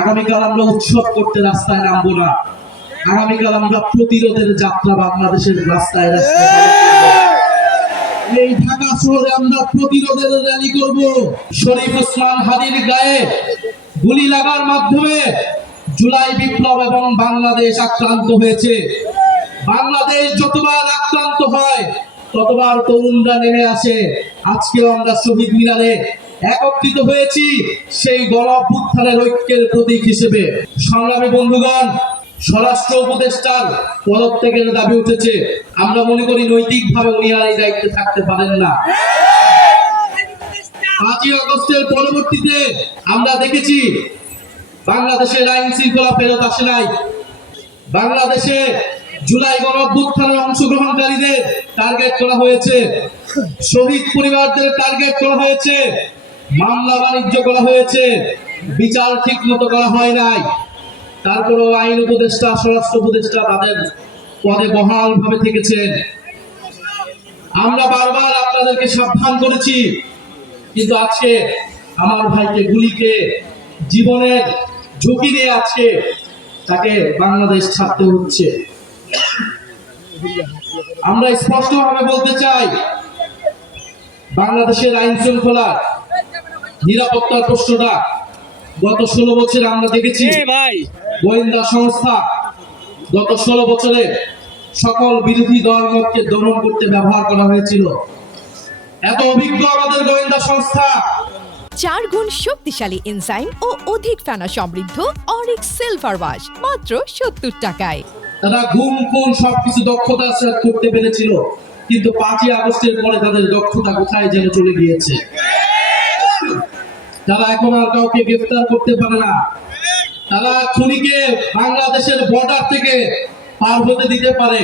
আগামীকাল আমরা উৎসব করতে রাস্তায় নামবো না। আগামীকাল আমরা প্রতিরোধের যাত্রা বাংলাদেশের রাস্তায় রাস্তায় এই ঢাকা শহরে আমরা প্রতিরোধের র্যালি করব। শরীফ ওসমান হাদির গায়ে গুলি লাগার মাধ্যমে জুলাই বিপ্লব এবং বাংলাদেশ আক্রান্ত হয়েছে। বাংলাদেশ যতবার আক্রান্ত হয় ততবার তরুণরা নেমে আসে। আজকেও আমরা শহীদ মিনারে একত্রিত হয়েছি সেই গণ অভ্যুত্থানের ঐক্যের প্রতীক হিসেবে। সংগ্রামী বন্ধুগণ, স্বরাষ্ট্র উপদেষ্টার পদত্যাগের দাবি উঠেছে। আমরা মনে করি নৈতিকভাবে উনি আর এই দায়িত্বে থাকতে পারেন না। 5ই আগস্টের পরবর্তীতে আমরা দেখেছি বাংলাদেশের আইন শৃঙ্খলা ফেরত আসে নাই। বাংলাদেশে জুলাই গণ অভ্যুত্থানের অংশগ্রহণকারীদের টার্গেট করা হয়েছে, শহীদ পরিবারদের টার্গেট করা হয়েছে, মামলা বাণিজ্য করা হয়েছে, বিচার ঠিক মতো করা হয় নাই। তারপরেও আইন উপদেষ্টা, স্বরাষ্ট্র উপদেষ্টা তাদের পদে বহাল ভাবে থেকেছেন। আমরা বারবার আপনাদেরকে সাবধান করেছি, কিন্তু আজকে আমার ভাইকে গুলিকে জীবনের ঝুঁকি নিয়ে আজকে তাকে বাংলাদেশ ছাড়তে হচ্ছে। আমরা স্পষ্টভাবে বলতে চাই, বাংলাদেশের আইন শৃঙ্খলা নিরাপত্তার প্রশ্নটা গত 16 বছরে আমরা দেখেছি গোয়েন্দা সংস্থা গত 16 বছরে সকল বিরোধী দলকে দমন করতে ব্যবহার করা হয়েছিল। এত অভিজ্ঞ আমাদের গোয়েন্দা সংস্থা। 4 গুণ শক্তিশালী এনজাইম ও অধিক ফেনা সমৃদ্ধ অরিক সিলভার ওয়াশ মাত্র 70 টাকায়। তারা গুম খুন সবকিছু দক্ষতা করতে পেরেছিল, কিন্তু 5ই আগস্টের পরে তাদের দক্ষতা কোথায় যেন চলে গিয়েছে। তারা এখন আর কাউকে গ্রেফতার করতে পারে না। তারা খুনিকে বাংলাদেশের বর্ডার থেকে পার হতে দিতে পারে।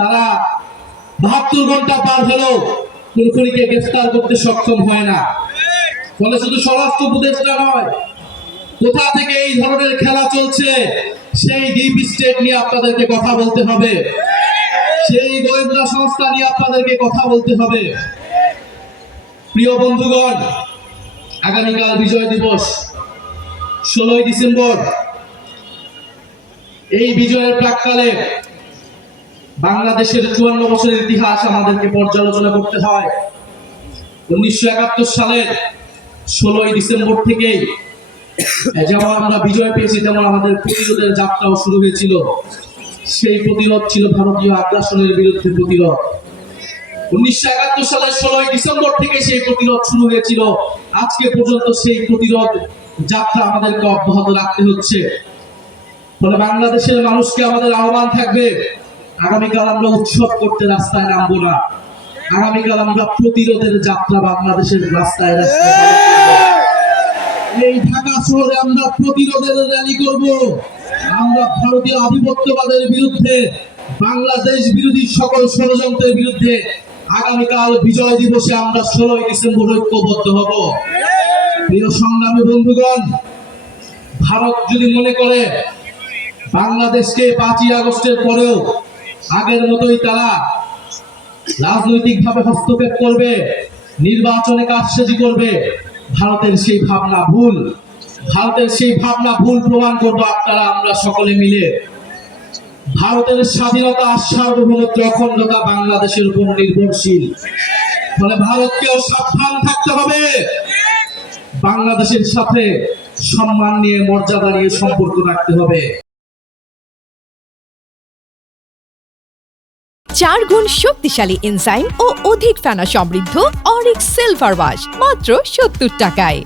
তারা 72 ঘন্টা পার হলেও কোন খুনিকে গ্রেফতার করতে সক্ষম হয় না। ফলে শুধু স্বরাষ্ট্র উপদেষ্টা নয়, কোথা থেকে এই ধরনের খেলা চলছে সেই ডিপ স্টেট নিয়ে আপনাদেরকে কথা বলতে হবে, সেই গোয়েন্দা সংস্থা নিয়ে আপনাদেরকে কথা বলতে হবে। প্রিয় বন্ধুগণ, আগামীকাল বিজয় দিবস 16ই ডিসেম্বর। এই বিজয়ের প্রাক্কালে বাংলাদেশের 54 বছরের ইতিহাস আমাদেরকে পর্যালোচনা করতে হয়। 1971 সালের 16ই ডিসেম্বর থেকেই যেমন আমরা বিজয় পেয়েছি, তেমন আমাদের প্রতিরোধের যাত্রাও শুরু হয়েছিল। সেই প্রতিরোধ ছিল ভারতীয় আগ্রাসনের বিরুদ্ধে প্রতিরোধ। 1971 সালের 16ই ডিসেম্বর থেকে সেই প্রতিরোধ শুরু হয়েছিল। আজকে পর্যন্ত সেই প্রতিরোধ যাত্রা আমাদেরকে অব্যাহত রাখতে হচ্ছে। ফলে বাংলাদেশের মানুষকে আমাদের আহ্বান থাকবে, আগামীকাল আমরা উৎসব করতে রাস্তায় নামবো না। আগামীকাল আমরা প্রতিরোধের যাত্রা বাংলাদেশের রাস্তায় রাস্তায় এই ঢাকা শহরে আমরা প্রতিরোধের র্যালি করব। আমরা ভারতীয় আধিপত্যবাদের বিরুদ্ধে, বাংলাদেশ বিরোধী সকল ষড়যন্ত্রের বিরুদ্ধে আগামীকাল বিজয় দিবসে আমরা 16ই ডিসেম্বর ঐক্যবদ্ধ হব। প্রিয় সংগ্রামী বন্ধুগণ, ভারত যদি মনে করে বাংলাদেশকে 5ই আগস্টের পরেও আগের মতোই তারা রাজনৈতিকভাবে হস্তক্ষেপ করবে, নির্বাচনে কারসাজি করবে, ভারতের সেই ভাবনা ভুল। ভারতের সেই ভাবনা ভুল প্রমাণ করবো আপনারা আমরা সকলে মিলে। ভারতের স্বাধীনতা, সার্বভৌমত্ব, অখণ্ডতা বাংলাদেশের উপর নির্ভরশীল। ফলে ভারতকেও সাবধান থাকতে হবে, বাংলাদেশের সাথে সম্মান নিয়ে, মর্যাদা নিয়ে সম্পর্ক রাখতে হবে। 4 গুণ শক্তিশালী এনজাইম ও অধিক ফেনা সমৃদ্ধ অরিক সিলভার ওয়াশ মাত্র 70 টাকায়।